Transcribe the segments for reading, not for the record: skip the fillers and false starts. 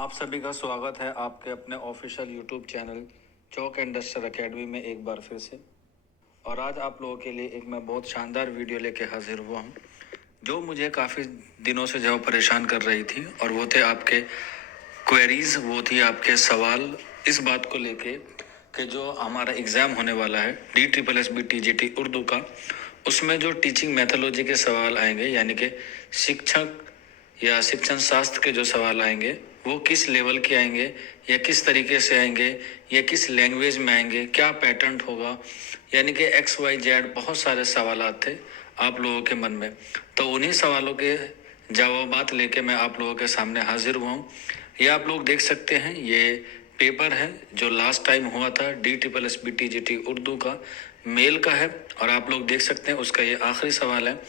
आप सभी का स्वागत है आपके अपने official YouTube channel chalk and duster academy में एक बार फिर से। और आज आप लोगों के लिए एक मैं बहुत शानदार वीडियो लेके हाजिर हुआ हूँ जो मुझे काफ़ी दिनों से जो परेशान कर रही थी, और वो थे आपके क्वेरीज, वो थी आपके सवाल इस बात को लेके कि जो हमारा एग्ज़ाम होने वाला है DSSB उर्दू का, उसमें जो टीचिंग मैथोलॉजी के सवाल आएंगे, यानी कि शिक्षक या शिक्षण शास्त्र के जो सवाल आएंगे वो किस लेवल के आएंगे, या किस तरीके से आएंगे, या किस लैंग्वेज में आएंगे, क्या पैटर्न होगा, यानी कि XYZ बहुत सारे सवाल थे आप लोगों के मन में। तो उन्हीं सवालों के जवाबात लेके मैं आप लोगों के सामने हाजिर हुआ हूँ। ये आप लोग देख सकते हैं, ये पेपर है जो लास्ट टाइम हुआ था DSSB उर्दू का, मेल का है। और आप लोग देख सकते हैं उसका ये आखिरी सवाल है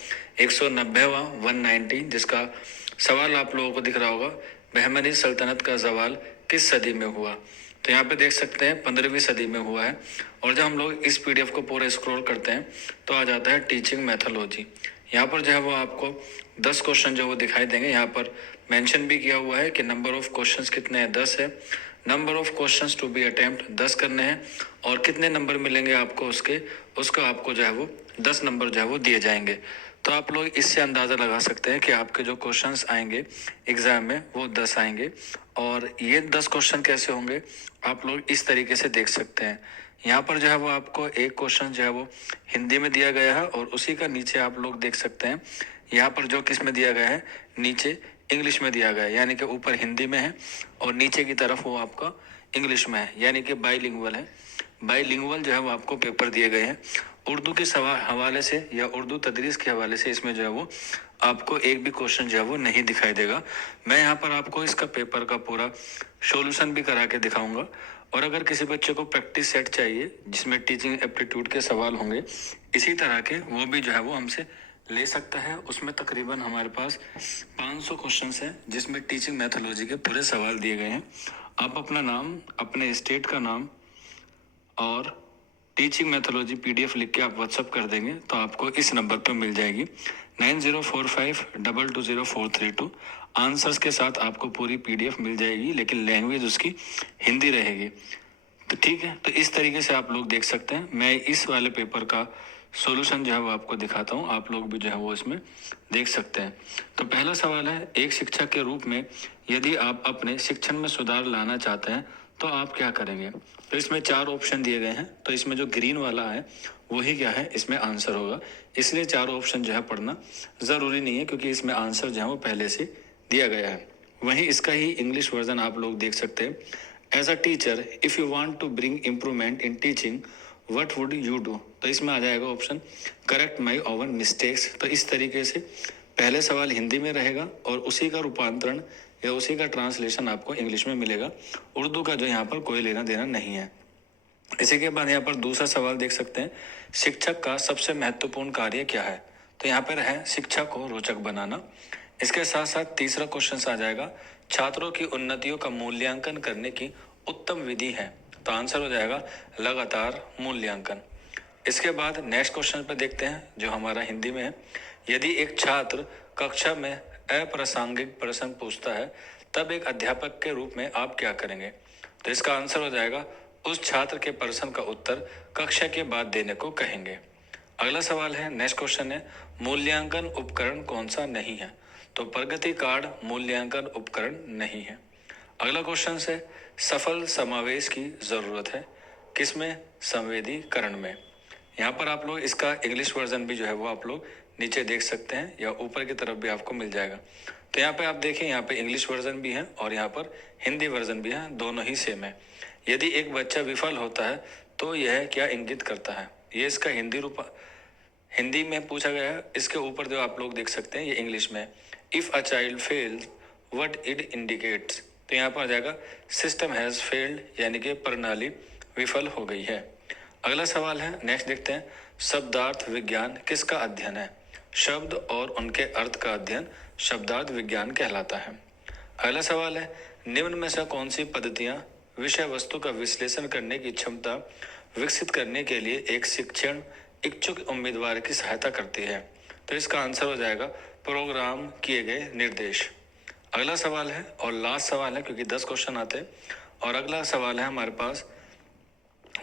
190वां 190, जिसका सवाल आप लोगों को दिख रहा होगा, बहमनी सल्तनत का जवाल किस सदी में हुआ। तो यहाँ पे देख सकते हैं 15वीं सदी में हुआ है। और जब हम लोग इस PDF को पूरा स्क्रॉल करते हैं तो आ जाता है टीचिंग मैथोलॉजी। यहाँ पर जो है वो आपको 10 क्वेश्चन जो वो दिखाई देंगे। यहाँ पर मेंशन भी किया हुआ है कि नंबर ऑफ क्वेश्चंस कितने हैं, 10 है। Number of questions to be attempt 10 करने हैं, और कितने नंबर मिलेंगे आपको उसका आपको जो है वो 10 नंबर जो है वो दिए जाएंगे। तो आप लोग इससे अंदाज़ा लगा सकते हैं कि आपके जो क्वेश्चंस आएंगे एग्ज़ाम में वो 10 आएंगे। और ये 10 क्वेश्चन कैसे होंगे आप लोग इस तरीके से देख सकते हैं। यहाँ पर जो है वो आपको एक क्वेश्चन जो है वो हिंदी में दिया गया है, और उसी का नीचे आप लोग देख सकते हैं यहाँ पर जो किस में दिया गया है, नीचे इंग्लिश में दिया गया है, यानी कि ऊपर हिंदी में है और नीचे की तरफ वो आपका इंग्लिश में है, यानी कि बाईलिंगुअल है। बाईलिंगुअल जो है वो आपको पेपर दिए गए हैं। उर्दू के हवाले से या उर्दू तदरीस के हवाले से इसमें जो है वो आपको एक भी क्वेश्चन जो है वो नहीं दिखाई देगा। मैं यहाँ पर आपको इसका पेपर का पूरा सॉल्यूशन भी करा के दिखाऊंगा। और अगर किसी बच्चे को प्रैक्टिस सेट चाहिए जिसमें टीचिंग एप्टीट्यूड के सवाल होंगे इसी तरह के, वो भी जो है वो हमसे ले सकता है। उसमें तकरीबन हमारे पास 500 क्वेश्चंस हैं जिसमें टीचिंग मैथोलॉजी के पूरे सवाल दिए गए हैं। आप अपना नाम, अपने स्टेट का नाम और टीचिंग मैथोलॉजी PDF लिख के आप व्हाट्सअप कर देंगे तो आपको इस नंबर पर मिल जाएगी 9045220432। आंसर्स के साथ आपको पूरी PDF मिल जाएगी, लेकिन लैंग्वेज उसकी हिंदी रहेगी। तो ठीक है, तो इस तरीके से आप लोग देख सकते हैं। मैं इस वाले पेपर का सॉल्यूशन जो है वो आपको दिखाता हूँ, आप लोग भी जो है वो इसमें देख सकते हैं। तो पहला सवाल है, एक शिक्षक के रूप में यदि आप अपने शिक्षण में सुधार लाना चाहते हैं तो आप क्या करेंगे। तो इसमें 4 ऑप्शन दिए गए हैं, तो इसमें जो ग्रीन वाला है वही क्या है, इसमें आंसर होगा। इसलिए 4 ऑप्शन जो है पढ़ना ज़रूरी नहीं है, क्योंकि इसमें आंसर जो है वो पहले से दिया गया है। वहीं इसका ही इंग्लिश वर्जन आप लोग देख सकते हैं। As a teacher if you want to bring improvement in teaching what would you do. तो इसमें आ जाएगा option correct my own mistakes. तो इस तरीके से पहले सवाल हिंदी में रहेगा और उसी का रूपांतरण या उसी का ट्रांसलेशन आपको इंग्लिश में मिलेगा। उर्दू का जो यहाँ पर कोई लेना देना नहीं है। इसी के बाद यहाँ पर दूसरा सवाल देख सकते हैं, शिक्षक का सबसे महत्वपूर्ण कार्य क्या है। तो यहाँ पर है शिक्षा को रोचक बनाना। इसके साथ साथ तीसरा क्वेश्चन आ जाएगा, छात्रों की उन्नतियों का मूल्यांकन करने की उत्तम विधि है। तो आंसर हो जाएगा लगातार मूल्यांकन। इसके बाद नेक्स्ट क्वेश्चन पे देखते हैं जो हमारा हिंदी में है, यदि एक छात्र कक्षा में अप्रासंगिक प्रश्न पूछता है तब एक अध्यापक के रूप में आप क्या करेंगे। तो इसका आंसर हो जाएगा उस छात्र के प्रश्न का उत्तर कक्षा के बाद देने को कहेंगे। अगला सवाल है, नेक्स्ट क्वेश्चन है, मूल्यांकन उपकरण कौन सा नहीं है। तो प्रगति कार्ड मूल्यांकन उपकरण नहीं है। अगला क्वेश्चन है, सफल समावेश की जरूरत है किसमें, संवेदीकरण में। यहाँ पर आप लोग इसका इंग्लिश वर्जन भी जो है वो आप लोग नीचे देख सकते हैं या ऊपर की तरफ भी आपको मिल जाएगा। तो यहाँ पे आप देखें, यहाँ पे इंग्लिश वर्जन भी है और यहाँ पर हिंदी वर्जन भी है, दोनों ही सेम है। यदि एक बच्चा विफल होता है तो यह क्या इंगित करता है। ये इसका हिंदी में पूछा गया है। इसके ऊपर जो आप लोग देख सकते हैं ये इंग्लिश में, if a child fails what it indicates. तो यहाँ पर आ जाएगा सिस्टम हैज़ फेल्ड, यानी कि प्रणाली विफल हो गई है। अगला सवाल है, नेक्स्ट देखते हैं, शब्दार्थ विज्ञान किसका अध्ययन है। शब्द और उनके अर्थ का अध्ययन शब्दार्थ विज्ञान कहलाता है। अगला सवाल है, निम्न में से कौन सी पद्धतियां विषय वस्तु का विश्लेषण करने की क्षमता विकसित करने के लिए एक शिक्षण इच्छुक उम्मीदवार की सहायता करती है। तो इसका आंसर हो जाएगा प्रोग्राम किए गए निर्देश। अगला सवाल है और लास्ट सवाल है, क्योंकि 10 क्वेश्चन आते हैं। और अगला सवाल है हमारे पास,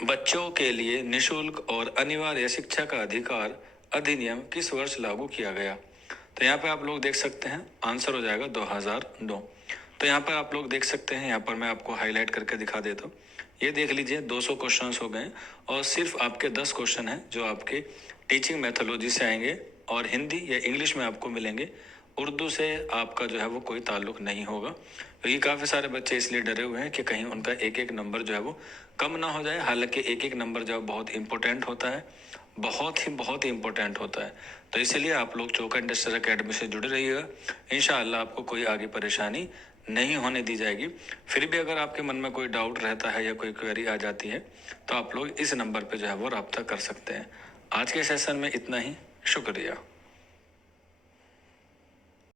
बच्चों के लिए निशुल्क और अनिवार्य शिक्षा का अधिकार अधिनियम किस वर्ष लागू किया गया? तो यहाँ पे आप लोग देख सकते हैं, आंसर हो जाएगा 2002। तो यहाँ पर आप लोग देख सकते हैं, यहाँ पर मैं आपको हाईलाइट करके दिखा देता हूँ। ये देख लीजिए, 200 क्वेश्चंस हो गए और सिर्फ आपके 10 क्वेश्चन हैं जो आपके टीचिंग मैथोलॉजी से आएंगे और हिंदी या इंग्लिश में आपको मिलेंगे। उर्दू से आपका जो है वो कोई ताल्लुक नहीं होगा, क्योंकि काफ़ी सारे बच्चे इसलिए डरे हुए हैं कि कहीं उनका एक एक नंबर जो है वो कम ना हो जाए। हालांकि एक एक नंबर जो है बहुत इंपॉर्टेंट होता है, बहुत ही इंपॉर्टेंट होता है। तो इसलिए आप लोग चोका इंडस्ट्रियल अकेडमी से जुड़े रहिएगा। इंशाअल्लाह आपको कोई आगे परेशानी नहीं होने दी जाएगी। फिर भी अगर आपके मन में कोई डाउट रहता है या कोई क्वेरी आ जाती है तो आप लोग इस नंबर पे जो है वो रब्ता कर सकते हैं। आज के सेशन में इतना ही, शुक्रिया।